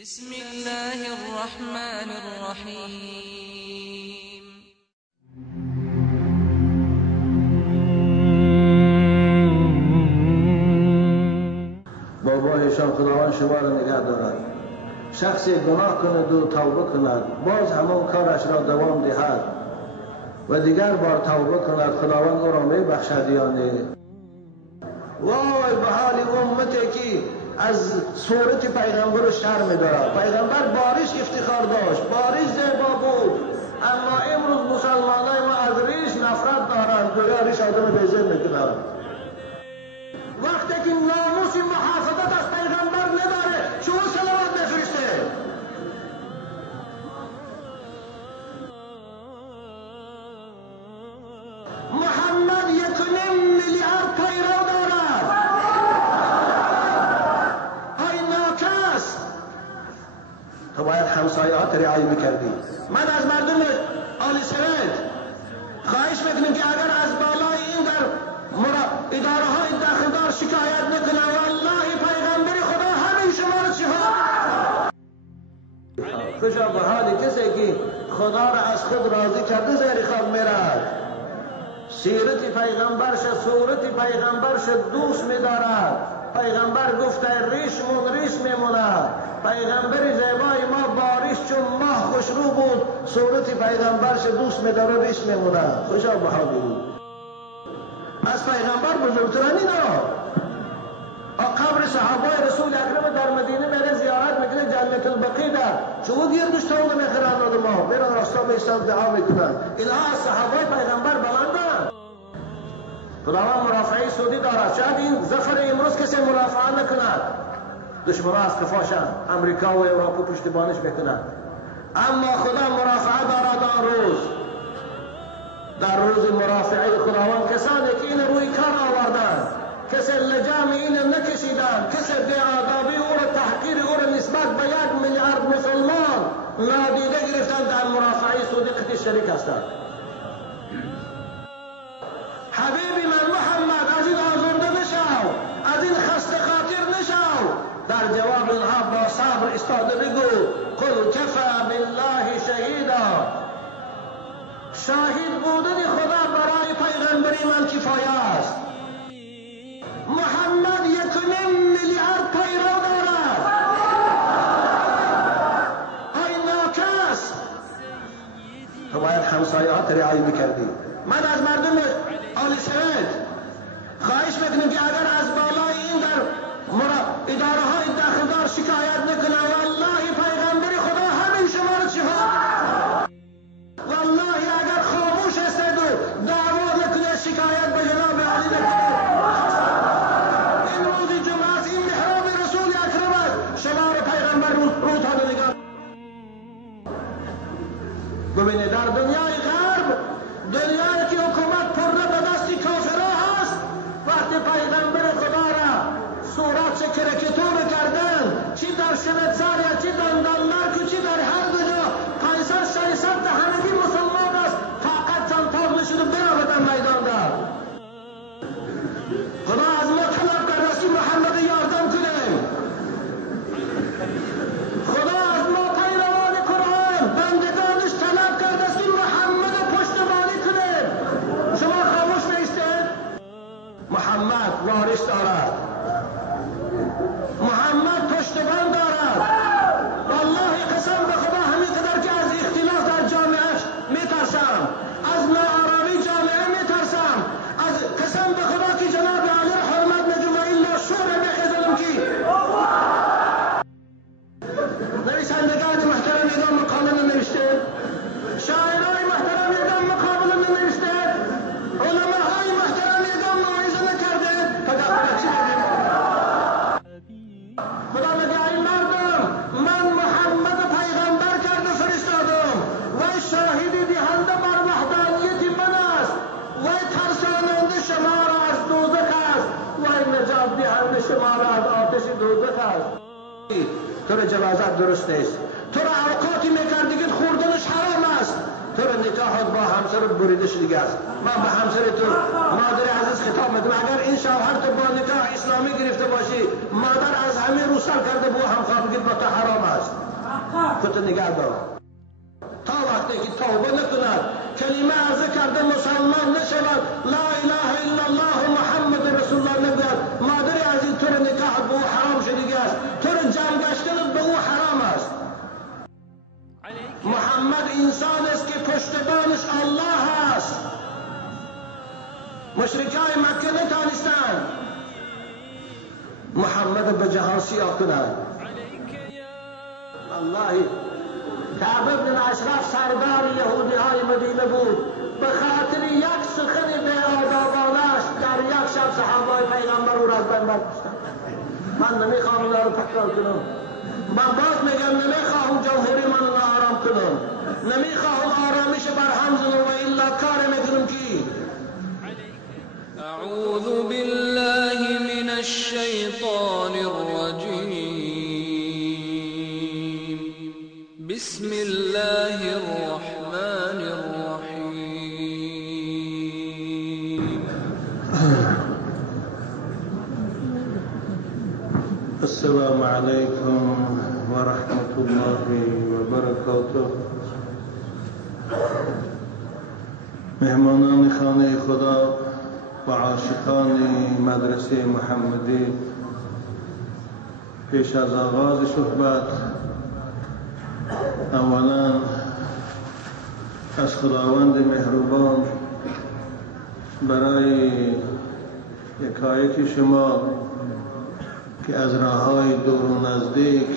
بسم الله الرحمن الرحیم. بابایشان خداوند شما را نگه دارد. شخصی گناه کند و توبه کند، باز همون کارش را دوام دهد و دیگر بار توبه کند، خداوند او را میبخشد یا نه؟ وای به حال امتی که از صورت پیغمبر شرم دارد. پیغمبر بارش افتخار داشت، بارش زیبا بود، اما امروز مسلمانای ما از ریش نفرت دارند، دیگر ریش آدم بیزه میکنند. وقتی که ناموس محافظت از پیغمبر نداره، شما صلوات بفرسته. محمد 1.5 میلیارد پیرو دارد. های ناکس، تو باید همسایه‌هات رعایت میکردی. من از مردم آل سوید خواهش میکنیم که اگر از بالای این در اداره های داخلدار شکایت نکنه، والله پیغمبر خدا همین شما رو شفا. خوشا به حال کسی که خدا را از خود راضی کرده زیر خواب میرد، سیرت پیغمبرش، صورت پیغمبرش دوست میدارد. پیغمبر گفته ریشمون ریش میموند. پیغمبر زیبای ما بارش چون ماه خوشرو بود، صورت پیغمبرش دوست میداره، ریش میموند. خوشا به حال از پیغمبر بزرگترین اینا. قبر صحابه رسول اکرم در مدینه میره زیارت میکنه، جنت البقیع در چون گردش تاون میخرن آدم ها میرن راستا میشتن دعا میکنن. اینها از صحابه پیغمبر بلندن. خداوند مرافعه سودی دارد. شاید این ظفر امروز کسی مرافعه نکند، دشمن از کفاشن امریکا و اروپا پشتیبانش میکنن، اما خدا مرافعه دارد. آن روز، در روز مرافعه خداوند، کسانی که این روی کار آوردن، کسی لجام این نکشیدن، کسی بی‌آدابی او را تحقیر او را نسبت به 1 میلیارد مسلمان نادیده گرفتن، در مرافعه سودی قطعی شریک هستند. حبیبی من محمد، از این آزرده نشو، از این خسته خاطر نشو. در جواب اینها با صبر استاده بگو قل کفى بالله شهیدا، شاهد بودن خدا برای پیغمبری من کفایه است. محمد 1.5 میلیارد پیرو دارد. ای ناکس، تو باید همسایه‌هات رعایت میکردی. من از مردم آل سوید خواهش میکنیم که اگر از بالای این در اداره های داخلدار شکایت نکنه، والله پیغمبر خدا همین شما رو شفا. والله اگر خاموش هستید و دعوا نکنه، شکایت به جناب عالی نکنه، این روز جمعه است، این محراب رسول اکرم است، شما رو پیغمبر روتان نگاه. ببینید در دنیای غرب، دنیایی که حکومت پرده به دستی کافرها هست، وقتی پیغمبر خدا را صورت چه کرکتور کردن، چی در شویتزار یا چی در دانمارک و چی در هر دو جا 500-600 همگی مسلمان است، طاقت چندتاق نشد و برآمدن میدان در. خدا از ما طلب کرده است که محمد یاردم کنیم. خدا از ما پیروان قرآن بندگانش طلب کرده است که محمد پشتیبانی کنیم. شما خاموش نیستید؟ محمد وارث دارد، محمد پشتیبان دارد. والله قسم به خدا همینقدر که از اختلاف در جامعه میترسم، از ناآرامی جامعه میترسم، از قسم به خدا که جناب علی حرمت نجوم الا شور میخزنم که نویسندگان محترم ایدان مقابل نوشته، شاعرای محترم ایدان مقابل نوشته، علماهای محترم ایدان موعظه نکرده. فقط چی بگیم؟ خدا میگه ای مردم، من محمد پیغمبر کرده فرستادم، وی شاهدی دهنده بر وحدانیت من است، وی ترساننده شما را از دوزخ است، وی نجات دهنده شما را از آتش دوزخ است. تو را جوازت درست نیست، تو را اوقاتی میکردی که خوردنش حرام است، تو را نکاحت با همسرت بریده شده است. من به همسر تو مادر عزیز خطاب میکنم، اگر این شوهر تو با نکاح اسلامی گرفته باشی، مادر از همه رو سر کرده بو هم خوابگیر با تو حرام است. خودت نگه دار تا وقتی که توبه نکند کلمه عرضه کرده مسلمان نشود لا اله الا الله محمد رسول الله نگوید مادر عزیز تو رو نکاح به او حرام شدگی است تو رو جمع گشتن به او حرام است محمد انسان است که پشتبانش الله است مشرکای مکه نتانستند محمد به جهان سیاه کنند الله کعب بن اشرف سردار یهودی های مدینه بود به خاطر یک سخن به آدابانش در یک شب صحابه پیغمبر او را از بین برکشتند من نمیخوام اونا رو تکرار کنم من باز میگم نمیخواهم جمهوری من را آرام کنم نمیخواهم آرامش بر هم زنم و الا کار میکنم کی أعوذ بالله من الشيطان الرجيم بسم الله الرحمن الرحيم السلام عليكم ورحمة الله وبركاته مهمانان خانه خدا و عاشقان مدرسه محمدی پیش از آغاز صحبت اولا از خداوند مهربان برای یکایک شما که از راههای دور و نزدیک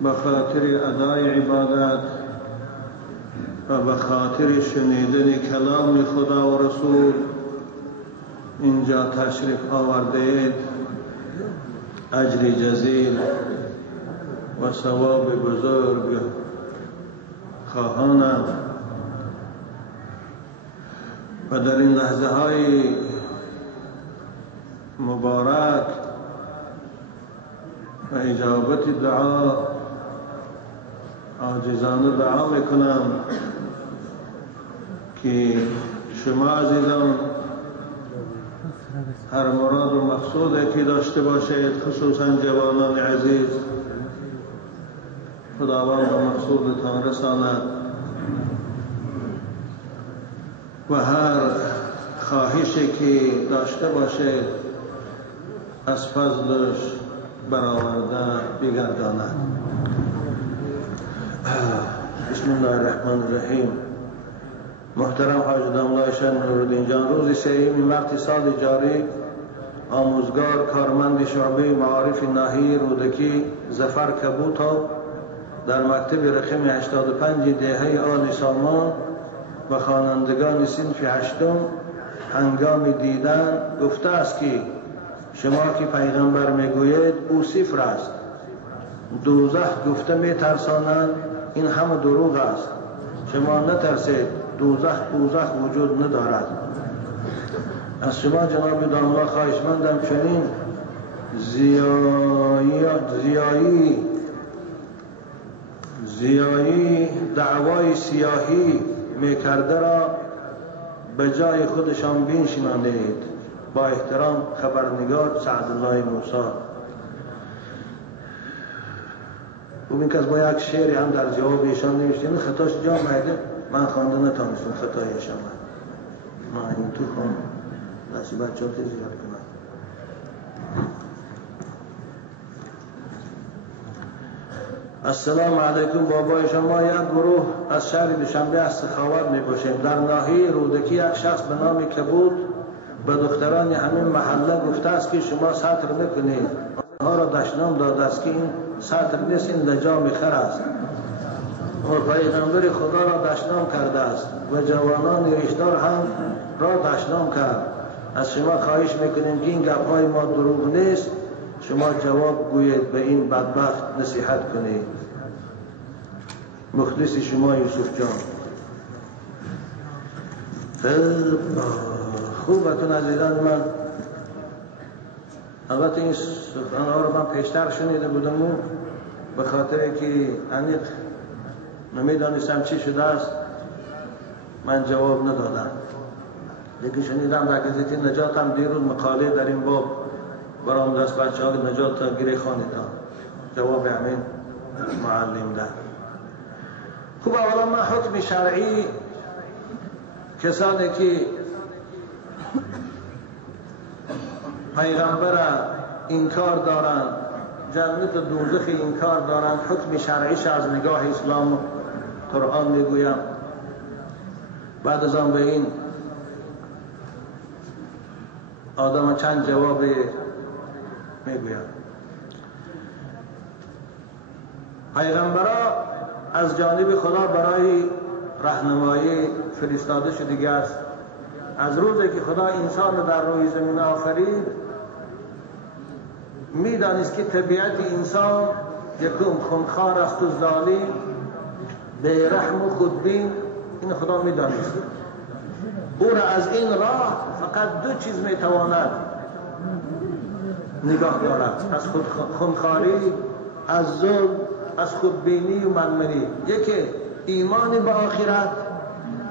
به خاطر ادای عبادت و به خاطر شنیدن کلام خدا و رسول اینجا تشریف آورده اید اجر جزیل و ثواب بزرگ خواهانم و در این لحظه های مبارک و اجابت دعا عاجزانه دعا میکنم که شما عزیزان هر مراد و مقصودی که داشته باشید خصوصا جوانان عزیز خداوند به مقصودتان رساند و هر خواهشی که داشته باشید از فضلش برآورده بگرداند. بسم الله الرحمن الرحیم. محترم حاج داملای شهر نورالدین جان، روز سوم مارس سال جاری آموزگار کارمند شعبه معارف ناحیه رودکی ظفر کبوتا در مکتب رقم 85 دهه آل سامان و خوانندگان صنف هشتم هنگام دیدن گفته است که شما که پیغمبر میگوید او صفر است، دوزخ گفته میترسانند، این همه دروغ است، شما نترسید، دوزخ وجود ندارد. از شما جناب داملا خواهشمندم چنین زیایی دعوای سیاهی میکرده را به جای خودشان بنشینانید. با احترام خبرنگار سعدالله موسی. و این کس با یک شعری هم در جواب ایشان نوشته، این خطاش جا مایده من خوانده نتانستم خطایشان من این تو خواهم دستی بچه ها زیاد کنم. السلام علیکم بابای شما. یک گروه از شهر دوشنبه از سخاوت می باشیم. در ناحیه رودکی یک شخص به نام کبود به دختران همین محله گفته است که شما سطر نکنید. آنها را دشنام داده است که این سطر نیست، این لجام خر است. و پیغمبر خدا را دشنام کرده است و جوانان ریشدار هم را دشنام کرد. از شما خواهش میکنیم که این گپ‌های ما دروغ نیست، شما جواب گویید، به این بدبخت نصیحت کنید. مخلص شما یوسف جان. خوبتون عزیزان، من البته این سخنها رو من پیشتر شنیده بودم به خاطر که انیق نمیدانستم چی شده است من جواب ندادم. لیکن شنیدم در گزیده نجات هم دیروز مقاله در این باب برام دست بچه ها نجات گیره خانیدم. جواب همین معلم ده. خوب اولا من حکم شرعی کسانی که پیغمبر انکار دارن، جنت و دوزخ انکار دارن، حکم شرعیش از نگاه اسلام و قرآن میگویم. بعد از آن به این آدم چند جواب میگویم. پیغمبرها از جانب خدا برای راهنمایی فرستاده شده است. از روزی که خدا انسان در روی زمین آفرید میدانست که طبیعت انسان یکم خونخوار است و ظالم، بے رحم و خودبین. این خدا میدانست. او را از این راه فقط دو چیز میتواند نگاه دارد: از خونخواری، از ظلم، از خودبینی و منمنی. یکی ایمان به آخرت،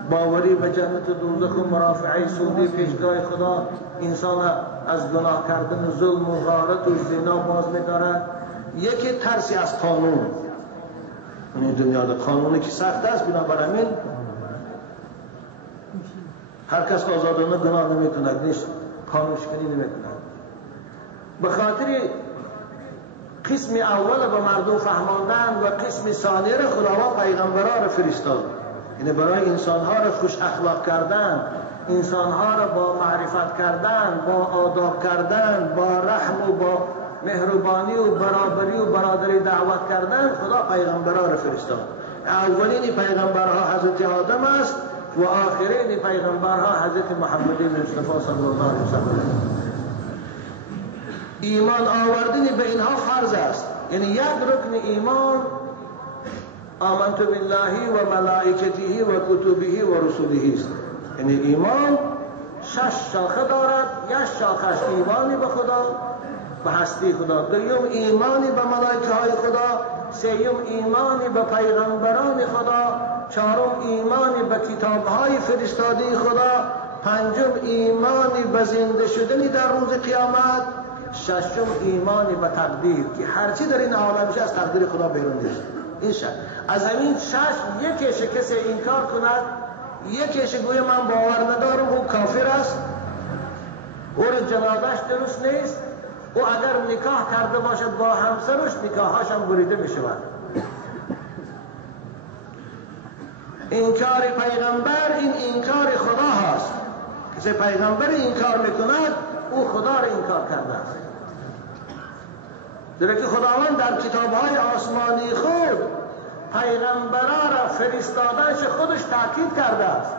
باوری به جنت و دوزخ و مرافعه سودی پیشگاه خدا انسان از گناه کردن و ظلم و غارت و زنا باز می‌دارد. یکی ترسی از قانون. این دنیا در قانونی که سخت است، بنابراین هر کس آزادانه گناه نمی‌کند، نیست قانون شکنی نمی‌کند. به خاطر قسم اول به مردم فهماندن و قسم ثانی را خداوند پیغمبران را فرستاد. یعنی برای انسانها را خوش اخلاق کردن، انسانها را با معرفت کردن، با آداب کردن، با رحم و با مهربانی و برابری و برادری دعوت کردن، خدا پیغمبران را فرستاد. اولین پیغمبرها حضرت آدم است و آخرین پیغمبرها حضرت محمد مصطفی صلی الله علیه وسلم. ایمان آوردن به اینها فرض است. یعنی یک رکن ایمان آمنت بالله و ملائکته و کتبه و رسوله است. یعنی ایمان 6 شاخه دارد. یک شاخش ایمانی به خدا، به هستی خدا. دوم ایمانی به ملائکه های خدا. سوم ایمانی به پیغمبران خدا. چهارم ایمانی به کتاب های فرستاده خدا. پنجم ایمانی به زنده شدن در روز قیامت. ششم ایمانی به تقدیر که هرچی در این عالم از تقدیر خدا بیرون نیست. این شش. از همین 6 یکیش کسی انکار کند، یکیش گوید من باور ندارم، او کافر است، او را جنازش درست نیست، او اگر نکاح کرده باشد با همسرش نکاحش هم بریده می شود. انکار پیغمبر این انکار خدا هست. کسی پیغمبر انکار میکند او خدا را انکار کرده است. در که خداوند در کتاب‌های آسمانی خود پیغمبران را فرستادنش خودش تاکید کرده است.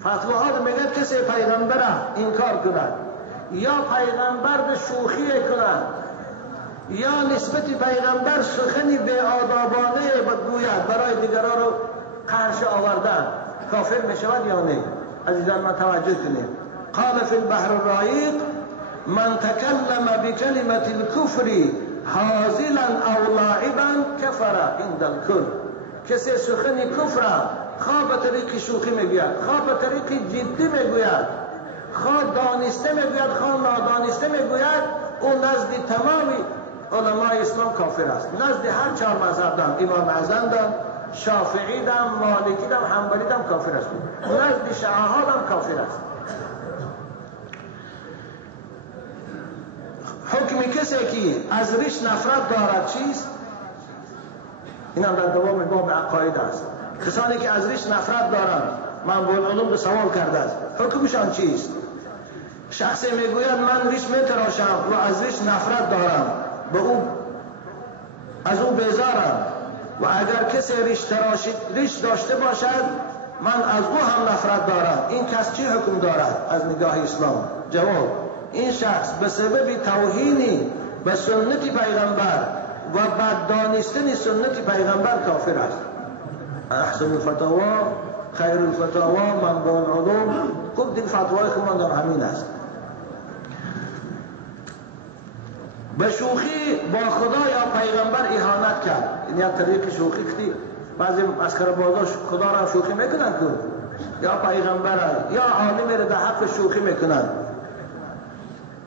فتواها میگه کسی پیغمبر را انکار کند یا پیغمبر به شوخی کند یا نسبت پیغمبر سخنی به آدابانه بگوید برای دیگران رو قرش آوردن، کافر می شود یا نه؟ عزیزان من توجه کنید. قال فی البحر الرایق من تکلم بکلمة الكفر حاضلا او لاعبا کفر عند الکل. کسی سخن کفر خواه به طریق شوخی میگوید، خواه به طریق جدی میگوید، خواه دانسته میگوید، خواه نادانسته میگوید، او نزد تمامی علماء اسلام کافر است. نزد هر 4 مذهب دم، امام اعظم دم، شافعی دم، مالکی دم، حنبلی دم کافر است. نزد شیعه دم کافر است. حکم کسی که از ریش نفرت دارد چیست؟ این هم در دوام باب عقاید است. کسانی که از ریش نفرت دارند، منبع العلوم به سوال کرده است، حکمشان چیست؟ شخصی میگوید من ریش میتراشم و از ریش نفرت دارم، به او از او بیزارم و اگر کسی ریش داشته باشد من از او هم نفرت دارم، این کس چی حکم دارد از نگاه اسلام؟ جواب: این شخص به سبب توهینی به سنت پیغمبر و بددانستن سنت پیغمبر کافر است. احسن الفتاوا خیر الفتاوا منبع العلوم. خوب دیگه فتوای خودمان در همین است. به شوخی با خدا یا پیغمبر اهانت کرد، این یک طریق شوخی کردی. بعضی مسخره بازا خدا را شوخی میکنند یا پیغمبر یا عالم را در حق شوخی میکنند.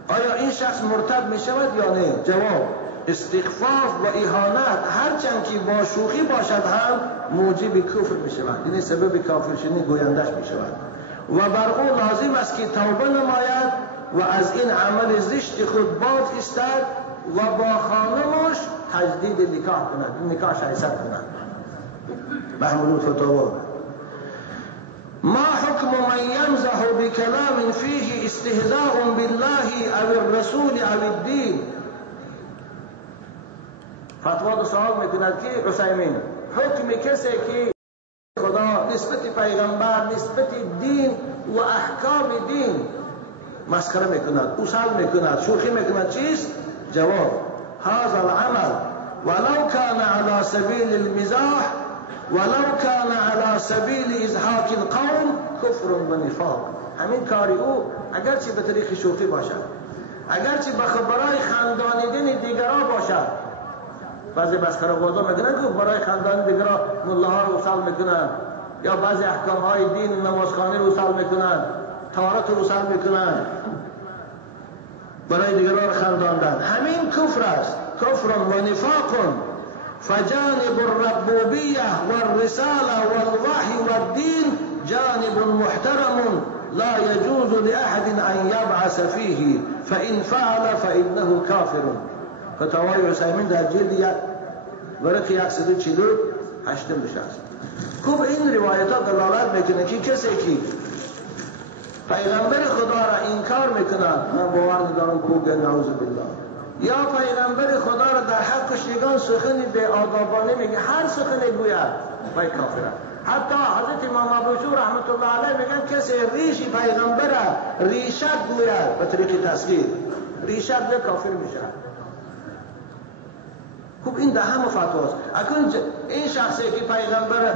آیا این شخص مرتد می شود یا نه؟ جواب: استخفاف و اهانت هرچند که با شوخی باشد هم موجب کفر می شود، یعنی سبب کافر شدن گویندش می شود و بر او لازم است که توبه نماید و از این عمل زشت خود باز ایستد و با خانمش تجدید نکاح کند، این نکاح شایسته کند. محمود فتاوا: ما حکم من یمزح بکلام فیه استهزاء بالله او الرسول او الدین. فتوا سوال میکند که عثیمین حکم کسی که خدا نسبت پیغمبر نسبت دین و احکام دین مسخره میکند، اوصال میکند، شوخی میکند چیست؟ جواب: هذا العمل ولو كان على سبيل المزاح ولو كان على سبيل ازهاق القوم كفر و نفاق. همین کاری او اگرچه به طریق شوخی باشد، اگرچه به برای خندانیدن دیگران باشد، بعضی مسخره بازا میکنن که برای خندان دیگران ملاها رو اوصال میکنن یا بعضی احکام های دین نمازخانه رو اوصال میکنن، طهارت رو اوصال میکنن برای دیگران رو خنداندن، همین کفر است، کفر و نفاق. فجانب الربوبیه والرساله والوحی والدین جانب محترم لا يجوز لأحد أن يبعث فيه فإن فعل فإنه كافر. فتاوای عثیمین در جلد ورق 148 است. خوب این روایت ها دلالت میکنه که کسی که پیغمبر خدا را انکار میکند، من باور ندارم که نعوذ بالله، یا پیغمبر خدا را در حق کشتگان سخنی به آدابانه میگه، هر سخنی گوید پای کافره. حتی حضرت امام ابو یوسف رحمت الله علیه میگن کسی ریشی پیغمبر را ریشت گوید به طریق تصغیر، ریشت به کافر میشه. خوب این ده همه فتواست. اکنون این شخصی که پیغمبر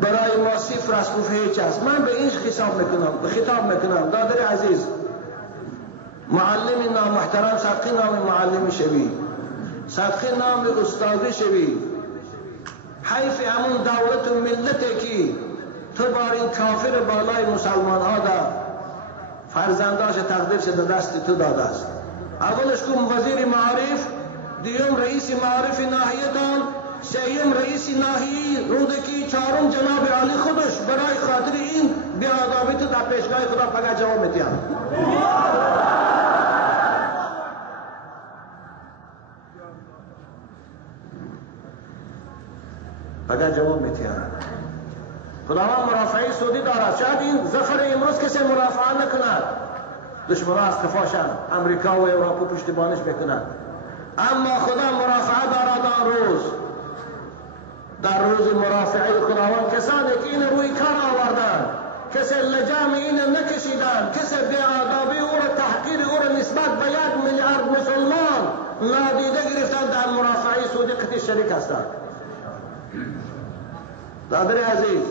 برای ما صفر است گفت هیچ است، من به این خطاب میکنم دادر عزیز، معلم نامحترم صدقی نام معلم شوی، صدقی نام استادی شوی، حیف همون دولت و ملتی که تو بار این کافر بالای مسلمان ها دا فرزنداش تقدیر شده دست تو داده است. اولش کم وزیر معارف، دیوم رئیس معارف ناحیه دان، سیم رئیس ناحیه رودکی، چهارم جناب عالی خودش برای خاطر این بیادابی تو در پیشگاه خدا فقط جواب میتیم. فقط جواب میتیم. خداوند مرافعه سودی دارد، شاید این ظفر امروز کسی مرافعه نکند، دشمنان از خفاشن امریکا و اروپا پشتیبانش میکنند، اما خدا مرافعه دارد آن روز. در روز مرافعه خداوند کسانی که این روی کار آوردن، کسی لجام این نکشیدن، کسی بی‌آدابی او را تحقیر او را نسبت به 1 میلیارد مسلمان نادیده گرفتن، در مرافعه سودی قطعی شریک هستند. برادر عزیز،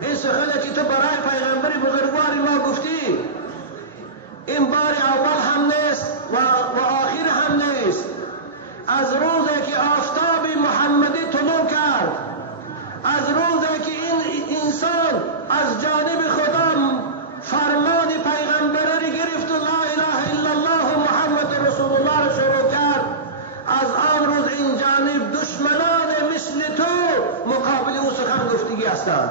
این سخنی که تو برای پیغمبر بزرگوار ما گفتی، این بار اول هم نیست و آخر هم نیست. از روزی که آفتاب محمدی طلوع کرد، از روزی که این انسان از جانب خدا فرمان پیغمبری گرفت و لا اله الا الله محمد رسول الله را شروع کرد، از آن روز این جانب دشمنان مثل تو مقابل او سخن گفتگی هستند.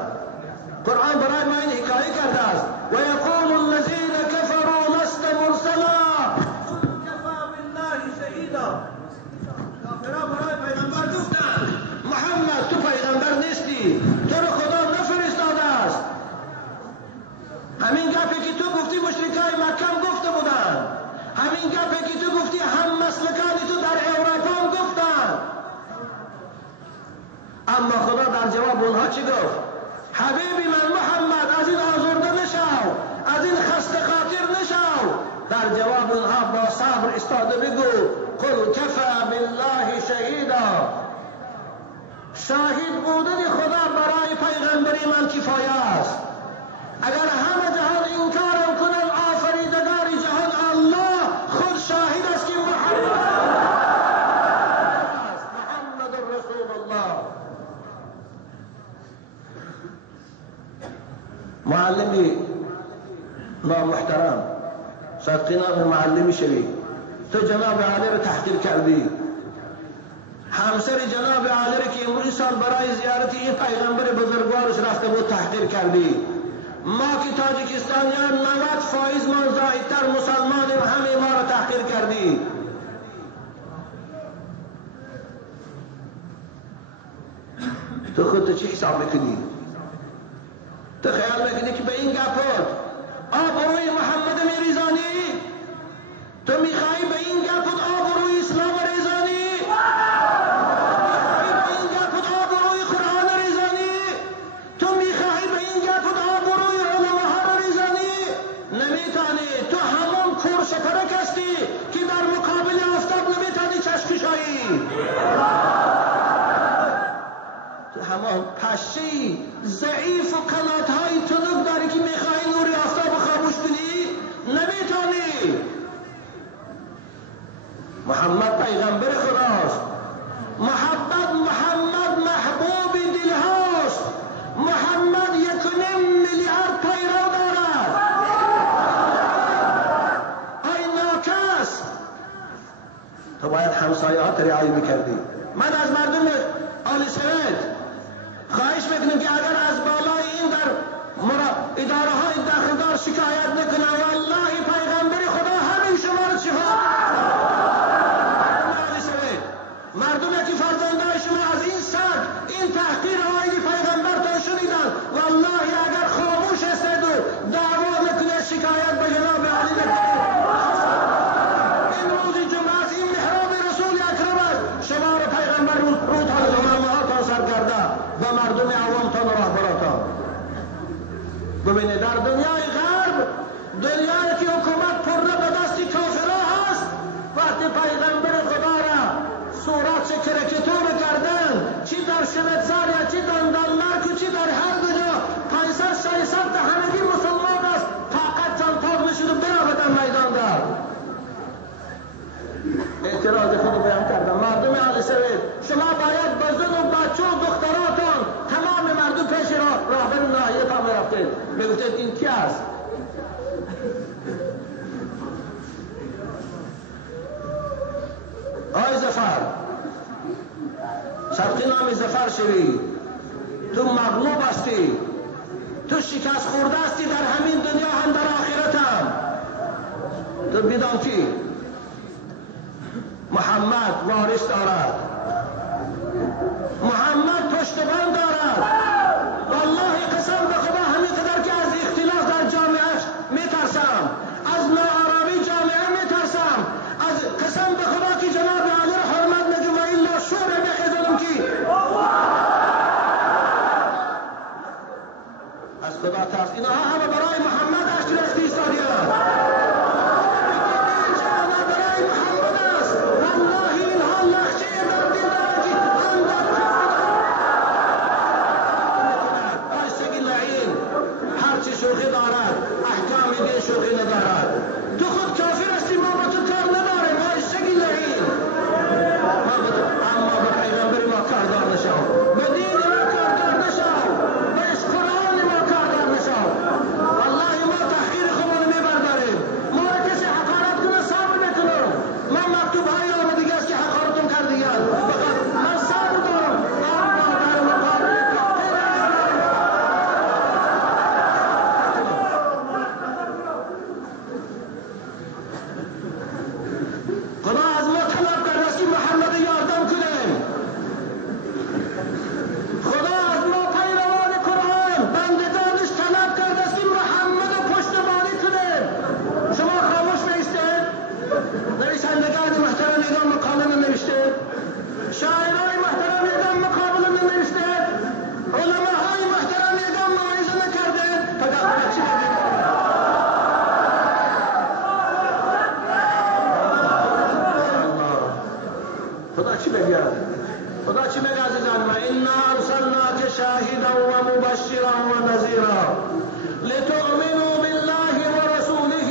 قرآن برای ما این حکایه کرده است: و یقول الذین کفروا لست مرسلا کفا بالله شهیدا. کافران برای پیغمبر گفتند محمد تو پیغمبر نیستی، تو رو خدا نفرستاده است. همین گپی که تو گفتی مشرکای مکه گفته بودند، همین گپی که تو گفتی هم مسلکان تو در اروپا گفتند. اما خدا در جواب اونها چی گفت؟ حبیبی من محمد از این آزرده نشو، از این خسته خاطر نشو. در جواب اونها با صبر استاده بگو قل کفا بالله شهیدا، شاهد بودن خدا برای پیغمبری من کفایه است. اگر همه جهان انکارم کنن، آفریدگار جهان الله خود شاهد است که محمد رسول الله. معلمی نامحترم، صدقی نام معلمی شوی، تو جناب عالی رو تحقیر کردی، همسر جناب عالی که امروز سال برای زیارت این پیغمبر بزرگوارش رفته بود تحقیر کردی. ما که تاجیکستانیان 90% ما زاهدتر مسلمانیم، همه ما را تحقیر کردی. تو خودت چی حساب میکنی؟ تو خیال میکنی که به این گپات آبروی محمد میریزانی؟ تو میخوایی به این گپات آبروی اسلام ریزانی؟ میخوایی به این گپات آبروی قرآن ریزانی؟ تو میخوایی به این گپات آبروی علماء ریزانی؟ نمیتانی. تو همون کورشکرک هستی که در مقابل آفتاب نمیتانی چشمکشایی. همان پشه ضعیف و قناتهای تنک داری که میخواهی نور آفتاب خاموش کنی، نمیتونی. محمد پیغمبر خداست. محمد محبوب دلهاست. محمد 1.5 میلیارد پیرو دارد. ای ناکس، تو باید همسایه‌هات رعایت میکردی. من از مردم آل سوید خواهش میکنم که اگر از بالای این در اداره های داخلدار شکایت نکنه، والله پیغمبر خدا همین شما را شفا. مردم که فرزندان شما از این سگ این تحقیر آیین پیغمبر تا شنیدن، والله اگر خاموش استید و دعوا نکنه شکایت به جناب عالی نکنه، این روز جمعه است، این محراب رسول اکرم است، شما را پیغمبر رودها جمعه سر کرده و مردم عوام تا راهبراتان. ببینید در دنیای غرب، دنیایی که حکومت پرده به دستی کافرها هست، وقتی پیغمبر خدا را صورت چه کرکتور کردن، چی در شویتزار یا چی در دانمارک و چی در هر دنیا 500-600 تا همگی مسلمان است، طاقت جان پاک نشد و برآمدن میدان دار. اعتراض خود بیان کردم. مردم آل سوید، شما باید با زن و بچه و دختراتان تمام مردم پیش راهبر ناحیه‌تان میرفتید، میگفتید این کی است؟ آی ظفر، سبقی نام ظفر شوی، تو مغلوب هستی، تو شکست خورده هستی در همین دنیا هم در آخرت هم. تو بدان که محمد وارث دارد، محمد پشتبان دارد. والله قسم به خدا همین قدر که از اختلاف در جامعه میترسم، از ناآرامی جامعه میترسم، از قسم به خدا که جناب عالی حرمت نگم و الا شور بخیزم که از خدا ترس. اینها همه برای محمد اشترست ایستادیان. شوخی دارد، احکام دین شوخی ندارد. تو خود کافر هستی، ما با تو کار نداریم، ما اشتگی لعین. اما به پیغمبر ما کاردار نشو، به دین ما کاردار نشو، به قرآن ما کاردار نشو. والله ما تحقیر خودمون میبرداریم. ما را کسی حقارت کنه صبر نکنم. من مکتوب های آمدگی است که حقارتون کردیگن، فقط من صبر دارم. خدا چی میگه عزیزان؟ و انا ارسلناک شاهدا و مبشرا و نذیرا لتؤمنوا بالله ورسوله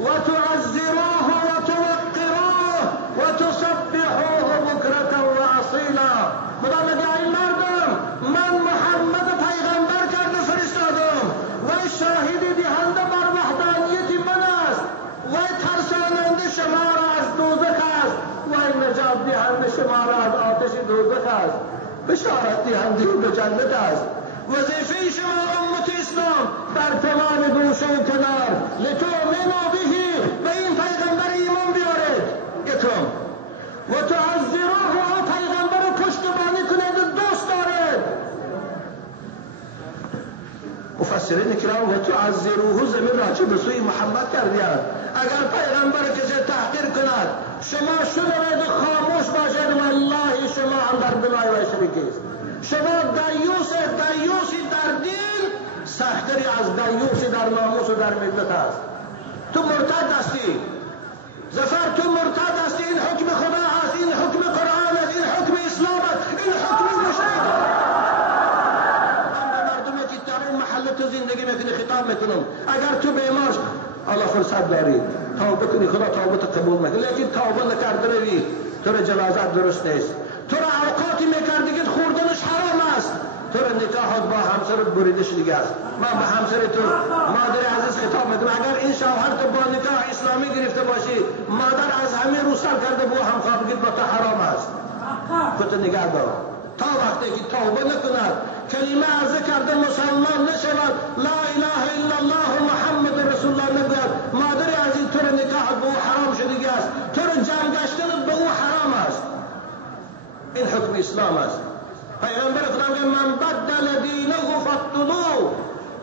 وتعزروه وتوقروه وتصبحوه بكرة واصيلا. خدا میگه ای مردم، من محمد پیغمبر کرده فرستادم و شاهدی دهنده بر وحدانیت من است و ترساننده شما را از دوزخ است و نجات دهنده شما را از آتش دوزخ است، بشارت دهنده به جنت است. وظیفه شما امت اسلام بر تمام گوشه و کنار لتؤمنوا به، به این پیغمبر ایمان بیارید یکم، و تعذروه، و پیغمبر رو پشتیبانی کنید و دوست دارید. مفسرین کرام و تعذروه زمین را چه به سوی محمد کردید. اگر پیغمبر کسی تحقیر کند شما شنوید و خاموش باشید، والله شما هم در گناه و شریکی است. شما دیوسی در دین سختری از دیوسی در ناموس و در ملت است. تو مرتد هستی ظفر، تو مرتد هستی. این حکم خدا است، این حکم قرآن است، این حکم اسلام است، این حکم مشرک است. من به مردمی که در این محل تو زندگی میکنی خطاب میکنم، اگر تو بیمار الله فرصت داری توبه کنی، خدا توبت قبول میکنه، لیکن توبه نکرده روی تو را جنازت درست نیست. تو را اوقاتی میکردی که خوردنش حرام است، تو را نکاحت با همسرت بریدش دیگه است. من به همسر تو مادر عزیز خطاب میکنم، اگر این شوهر تو با نکاح اسلامی گرفته باشی، مادر از همه رو سر کرده بو هم خوابگید با تو حرام است. خودت نگه دار تا وقتی که توبه نکند، کلمه عرضه کرده مسلمان نشود، لا اله الا الله محمد رسول الله نگوید، مادر عزیز تو را نکاحت به او حرام شدگی است، تو را جمع گشتنت به او حرام است. این حکم اسلام است. پیغمبر خدا میگه من بدل دینه فاقتلوه،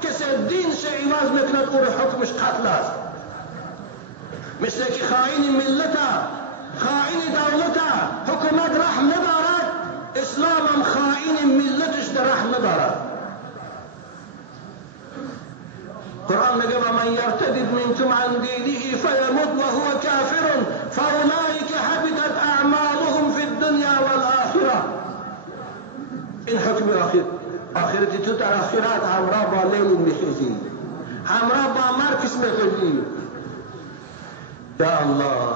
کسی دینش عوض میکند او را حکمش قتل است. مثل که خائن ملت، خائن دولت، حکومت رحم ندارد، اسلام هم خائن ملتش در رحم ندارد. قرآن میگه و من یرتد منکم عن دینه فیمت وهو کافر فاولئک حبطت اعمالهم فی الدنیا والآخره. این حکم آخرتی تو در آخرت همراه با لیل میخیزی، همراه با مرکز میخیزی. یا الله،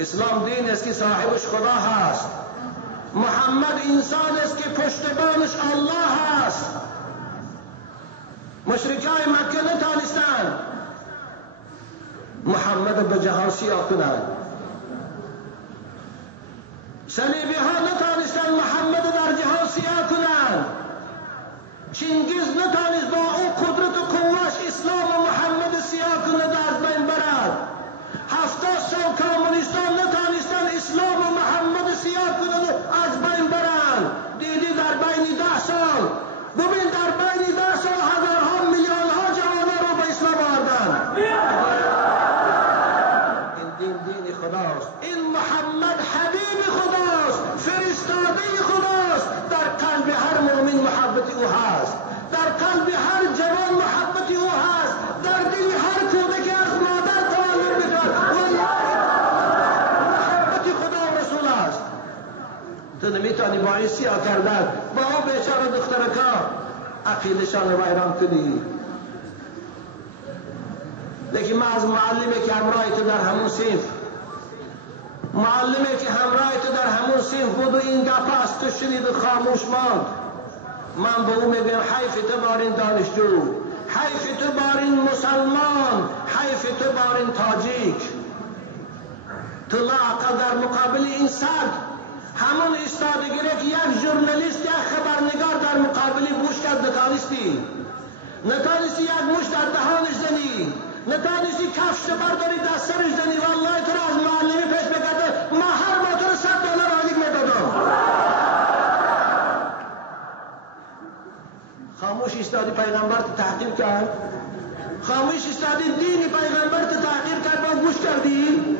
اسلام دین است که صاحبش خدا هست، محمد انسان است که پشتبانش الله هست. مشرکای مکه نتانستند محمد به جهان سیاه کنند، صلیبی ها نتانستند محمد در جهان سیاه کنند، چنگیز نتانست با او قدرت و قوت اسلام و محمد سیاه کند از بین برد. 70 سال کمونیستان نتانستند اسلام و محمد سیاه کنند از بین برند. دیدی در بین 10 سال، ببین در بین 10 سال هزارها میلیونها جوانان رو به اسلام آوردند. این دین خداست، این محمد حبیب خداست، فرستاده خداست. در قلب هر مؤمن محبت او هست، در قلب هر جوان محبت او هست، در دل هر کودک از مادر تعلق می‌کند. محبت خدا و رسول است. تو نمیتونی با این سیاه کردن با اون بیچاره دخترکا عقیدشان رو ویران کنی. لیکن من از معلمی که همراه تو در همون صنف، معلمی که همراه تو در همون صنف بود و این گپ از تو شنید و خاموش ماند، من به او میگم حیف تو بار این دانشجو، حیف تو بار این مسلمان، حیف تو بار این تاجیک. تو لااقل در مقابل این صد همون ایستادگیره که یک ژورنالیست، یک خبرنگار در مقابل بوش کرد، نتانستی یک مشت در دهانش زنی، نتانستی کفش برداری دسترش زنی. والله تو را از معلمی پیش بگرده ما هر ماه تو را $100 آلیک میدادم. خاموش ایستادی پیغمبر تو تحقیر کرد، خاموش ایستادی دین پیغمبر تو تحقیر کرد، با گوش کردی.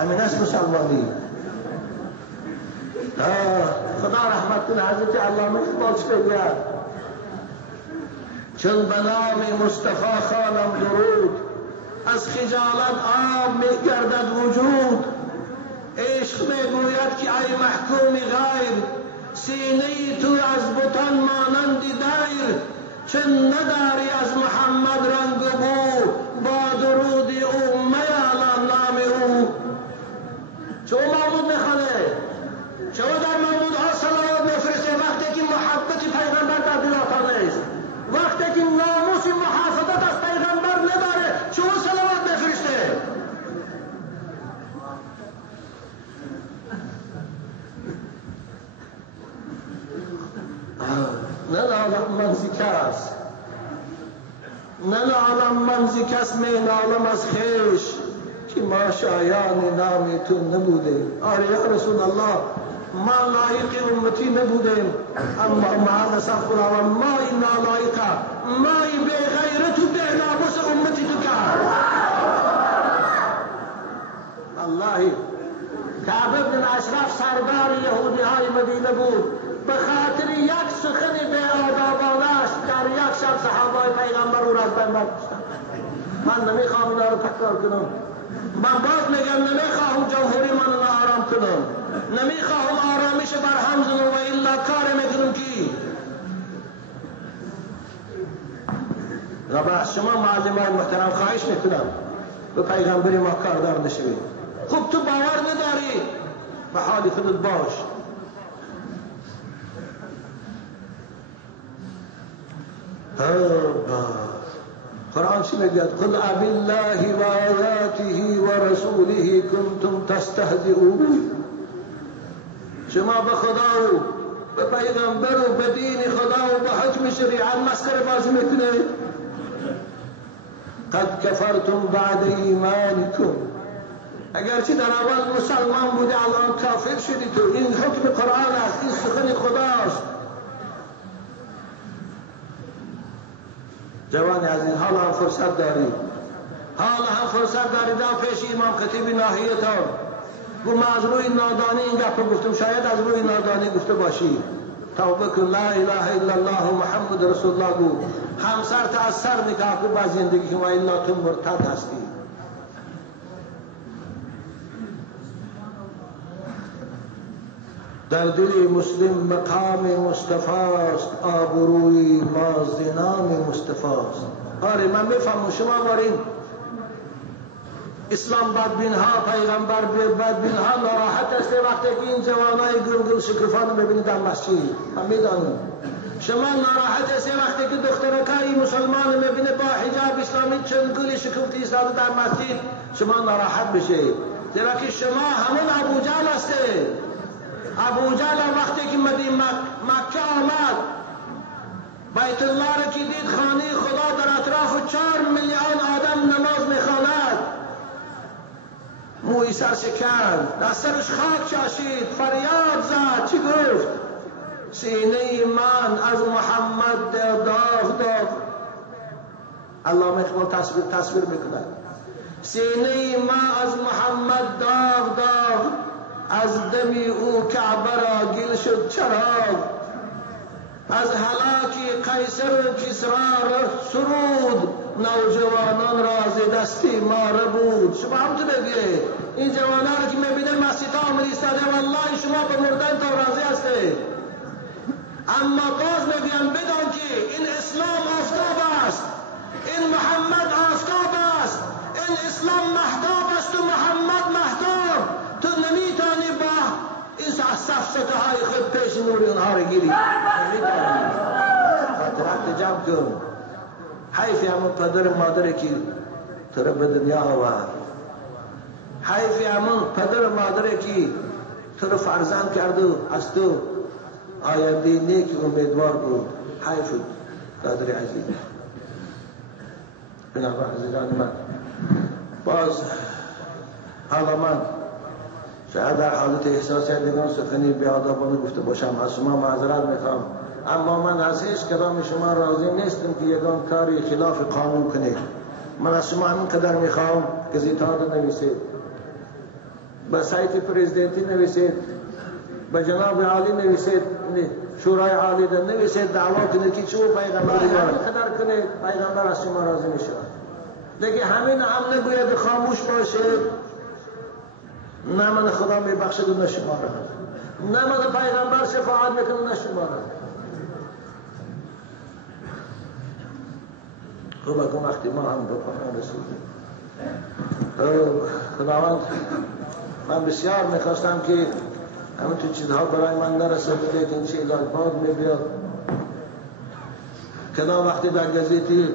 همین است مسلمانی. خدا رحمت کنه حضرت علامه اقبال شفیع، چون به نام مصطفی خوانم درود، از خجالت آب می گردد وجود. عشق میگوید که ای محکوم غیر، سینه تو از بتان مانند دیر. چون نداری از محمد رنگ و بو، با درود او میالان نام او. چون مولود میخوانه، چون در مولودها صلوات میفرسته، وقتی که محبت پیغمبر در دلاتان نیست، وقتی که ناموس محافظت از پیغمبر نداره، چون صلوات میفرسته. نالم من ز کس، ننالم من ز کس، می نالم از خویش که ما شایان نام تو نبودیم. آره یا رسول الله، ما لایق امتی نبودیم، اما مع نصف خداوند مای نالایقه، مای بی غیرت و بی ناموس امتی تو کرد. والله کعب بن اشرف سردار یهودی های مدینه بود، به خاطر یک سخن بی آدابانش در یک شب صحابه پیغمبر او را از بین برداشتند. من نمیخوام اینا رو تکرار کنم، من باز میگم نمیخواهم جمهوری من را آرام کنم، نمیخواهم آرامش بر هم زنم و الا کار میکنم کی و شما معلمان محترم خواهش میکنم به پیغمبری ما کاردار نشوید. خب تو باور نداری به حال خودت باش. قرآن چی میگه؟ قل ابالله و آیاته و رسوله کنتم تستهزئون. شما به خدا و به پیغمبر و به دین خدا و به حکم شریعت مسخره بازی میکنید. قد کفرتم بعد ایمانکم، اگرچه در اول مسلمان بودی الان کافر شدی. تو این حکم قرآن است، این سخن خداست. جوانی از این حال هم فرصت داری، حال هم فرصت داری در پیش امام خطیب ناحیتان گو من از روی نادانی این گپ گفتم، شاید از روی نادانی گفته باشی. توبه کن، لا اله الا الله محمد رسول الله گو، همسر تا از سر نکاح کن با زندگی و الا تو مرتد هستی. در دل مسلم مقام مصطفی است، آبروی ما زنام مصطفی است. آره من میفهمم شما بارین اسلام بدبین ها، پیغمبر بدبین ها ناراحت است وقتی که این جوانای گل شکفان رو ببینید در مسجد. من میدانم شما ناراحت است وقتی که دخترکای مسلمان میبینه با حجاب اسلامی چند گل شکفتی ایستاده در مسجد، شما ناراحت بشه، زیرا که شما همون ابو جهل هستید. ابو جهل وقتی که مکه آمد، بیت الله را که دید خانه خدا در اطراف 4 میلیون آدم نماز میخواند، موی سر شکند، دسترش خاک شاشید، فریاد زد. چی گفت؟ سینه من از محمد داغ داغ. علامه اقبال تصویر میکند، سینه من از محمد داغ داغ، از دمی او کعبه را گل شد چراغ، از هلاکی قیصر و کسرا سرود، نوجوانان را ز دستی ما بود. شما هم تو بگید این جوانان رو که میبینه مسجد آمد ایستاده، والله شما به مردن تا راضی هستید. اما باز میگویم بدان که این اسلام آفتاب است، این محمد آفتاب است، این اسلام مهتاب است و محمد مهتاب. تو نمیتونی با این سفسطه های خود پیش نور اونها رو گیری، نمیتونی. خاطرت جمع کن. حیفی همون پدر مادری که تو رو به دنیا آورد، حیفی همون پدر مادری که تو رو فرزند کرد و از تو آینده نیک امیدوار بود. حیف دادر عزیز. بنابراین عزیزان من باز حالا من شاید در حالت احساسیتگان سخنی بیادابانه گفته باشم، از شما معذرت میخوام، اما من از هیچ کلام شما راضی نیستم که یگان کاری خلاف قانون کنید. من از شما همینقدر میخوام که زیتاد نویسید، به سایت پرزیدنتی نویسید، به جناب عالی نویسید، شورای عالی نویسید، دعوا کنید که چه پیغمبر قدر کنید، پیغمبر از شما راضی میشه. دیگه همین هم نگوید خاموش باشید، نه من خدا میبخشد و نه شما را، نه من پیغمبر شفاعت میکنه نه شما را. خب اگه وقتی ما هم به پایان رسیدیم، خداوند من بسیار میخواستم که همین تو چیزها برای من نرسه، بگه این چیز باد میبیاد. کلا وقتی در گزیتی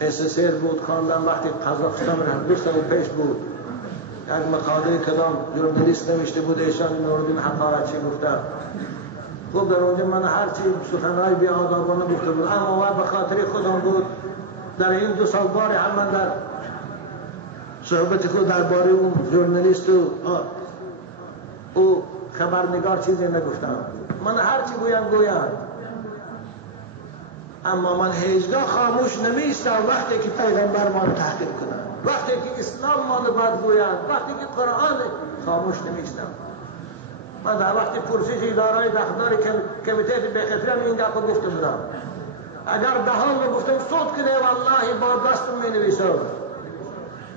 SSR بود خواندم، وقتی قزاقستان را 2 سال پیش بود، یک مقاله کدام ژورنالیست نوشته بود ایشان نوردین حقارت چی گفته، خب در اونجا من هرچی سخنهای بی‌آدابانه گفته بود، اما به خاطر خودم بود. در این 2 سال بار هم من در صحبت خود درباره اون ژورنالیست و او خبرنگار چیزی نگفتم. من هرچی گویم اما من هیچگاه خاموش نمیستم وقتی که پیغمبر ما رو تحقیر کنن، وقتی که اسلام ما رو بد گویند، وقتی که قرآن خاموش نمیستم. من در وقت پرسش اداره دفتر کمیته بخطرم این گپ گفته بودم. اگر دهان رو گفتم صوت کنه والله با دستم می نویسم،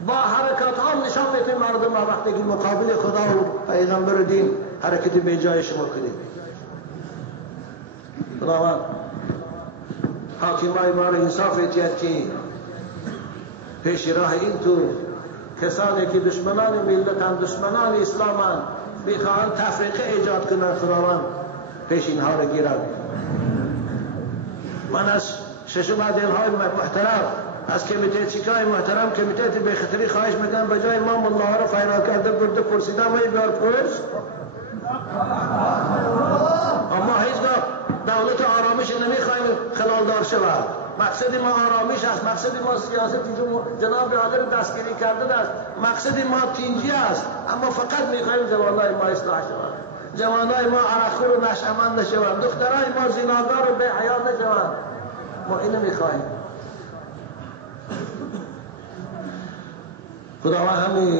با حرکات هم نشان میتونیم مردم وقتی که مقابل خدا و پیغمبر دین حرکت به جای شما کنید. خداوند حاکمای ما رو انصاف اتیاد که پیش راه این تو کسانی که دشمنان ملت هم دشمنان اسلام هم میخواهند تفریقه ایجاد کنند، خداوند پیش اینها رو گیرد. من از ششم عدلهای محترم از کمیته چیکای محترم کمیته بخطری خواهش میکنم به جای ما ملاها رو فیرا کرده برده پرسیدم و بیار پرس. اما هیچگاه دولت آرامش نمیخوایم خلالدار شود. مقصد ما آرامش است، مقصد ما سیاست جناب عادل دستگیری کرده است، مقصد ما تینجی است، اما فقط میخوایم جوانای ما اصلاح شود، جوانای ما عرقخور و نشأمند نشوند، دخترای ما زناگار و بی‌حیا نشوند. ما اینو میخوایم. خداوند همه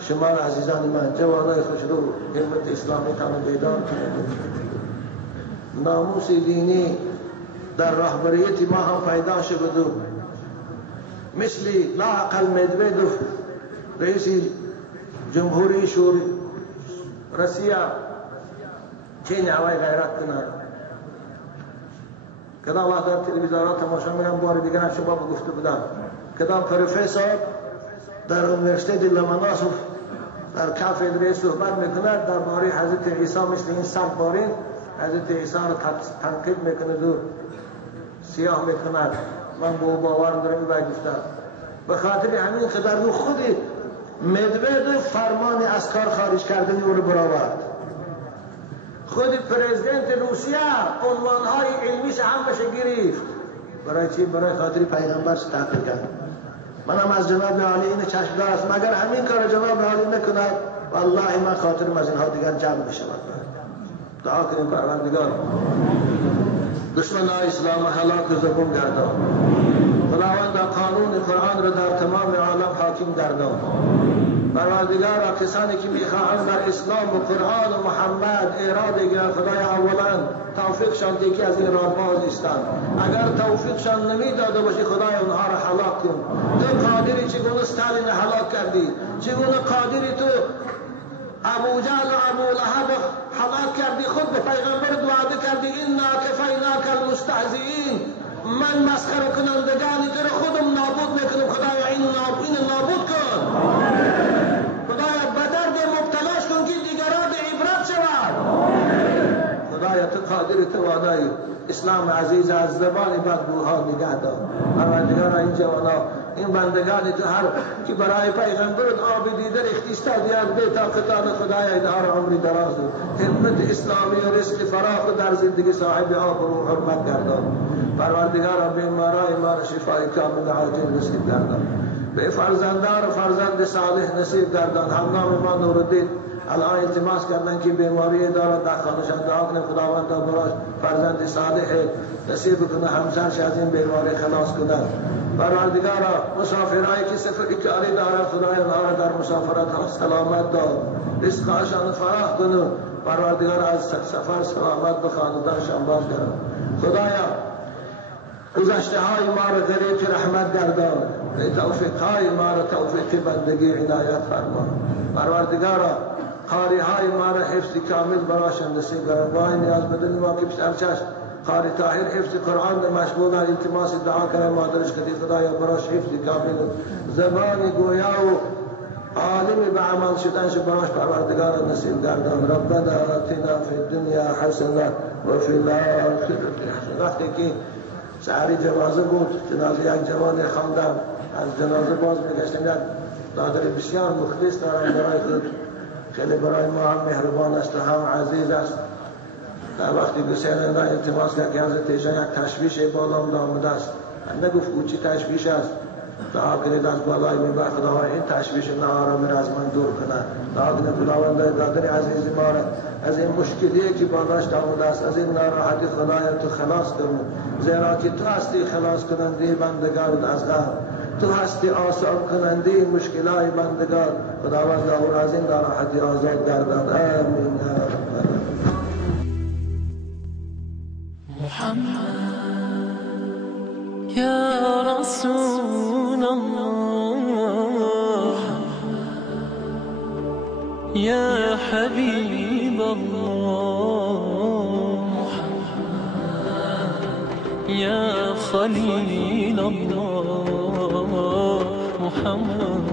شما عزیزان من جوانای خوشرو همت اسلامی تان بیدار کنید. ناموس دینی در راهبریت ما هم پیدا شد و مثل لااقل مدودوف رئیس جمهوری روسیه چین هوای غیرت کنند. کدام وقت در تلویزیونات تماشا میکنم بار دیگر شما گفته بودم کدام پروفسور در یونیورسیته لوماناسوف در کافدره صحبت میکند درباره حضرت عیسی مثل این سب بارین حضرت عیسی رو تنقید میکند و سیاه میکند. من با باور دارم این گفتم به خاطر همین قدر رو خود مدوید فرمان از کار خارج کردن او رو برآورد. خود پرزیدنت روسیه عنوانهای علمیش هم بشه گرفت. برای چی؟ برای خاطر پیغمبر تحقیر کرد. من هم از جناب عالی این چشمدار است، مگر همین کار جناب عالی نکند والله من خاطرم از اینها دیگر جمع بشود. دعا کنیم پروردگار دشمنان اسلام هلاک و زبون گردان. خداوند قانون قرآن را در تمام عالم حاکم گردان. پروردگار کسانی که میخواهند در اسلام و قرآن و محمد اراده گیرند خدای اولا توفیقشان دیگه از این راه باز ایستند. اگر توفیقشان نمیداده باشی خدای اونها را هلاک کن. تو قادری چگونه استالین هلاک کردی، چگونه قادری تو ابو جهل و ابو لهب هلاک کردی، خود به پیغمبر دعا کردی انا کفیناک المستهزئین، من مسخره کنندگانی تو رو خودم نابود میکنم. خدایا این نابود کن. خدایا به درد مبتلاش کن که دیگران عبرت شود. خدایا تو قادر توانایی اسلام عزیز از زبان بدگوها نگه دار. پروردگارا این جوانا این بندگانی تو هر که برای پیغمبرت آب دیده اختصاصیان به طاقتان خدای ادعار عمری دراز همت اسلامی و رزق فراخ در زندگی صاحب آب و حرمت گردان. پروردگارا بیمارای ما را شفای کامل عاجل نصیب گردان. به فرزندان و فرزند صالح نصیب گردان. همنام ما نورالدین الان التماس کردن که بیماری دارد در خانه‌شان دعا کنه خداوند براش فرزند صالح نصیب کنه، همسرش از این بیماری خلاص کنه. پروردگارا مسافرایی که سفر کاری دارند خدای آنها را در مسافرت ها سلامت دار، رزقشان فراخ کنه. پروردگار از سفر سلامت به خاندانشان بازگردان. خدایا گذشته های ما را دریچ رحمت گردان، توفیق های ما را توفیق بندگی عنایت فرما. پروردگارا قاری های ما را حفظ کامل براشان نصیب گردان. وای نیاز بدون ما که بسرچش قاری طاهر حفظ قرآن مشمول التماس دعا کنه مادرش کدی خدایا براش حفظ کامل زبان گویا و عالم به عمل شدنش براش پروردگار نصیب گردان. ربنا آتنا فی الدنیا حسنه و فی الاخره حسنه. وقتی که سحری جنازه بود، جنازه یک جوان خواندم، از جنازه باز میگشتم، یک دادر بسیار مخلص دارم برای خود، خیلی برای ما هم مهربان است و هم عزیز است. در وقتی بسیار اینا التماس کرد که حضرت ایشان یک تشویش بالام آمده است، نگفت او چی تشویش است، دعا کنید از بالای منبر خداوند این تشویش ناآرامی را از من دور کنه. دعا کنید خداوند برادر عزیز ما را از این مشکلی که بالاش آمده است، از این ناراحتی خدایا تو خلاص کن، زیرا که تو هستی خلاص کننده بندگان از غم، تو هستی آسان کننده مشکلات بندگان. خداوند او را از این ناراحتی آزاد گردان. آمین. محمد یا رسول الله یا حبیب الله یا خلیل الله محمد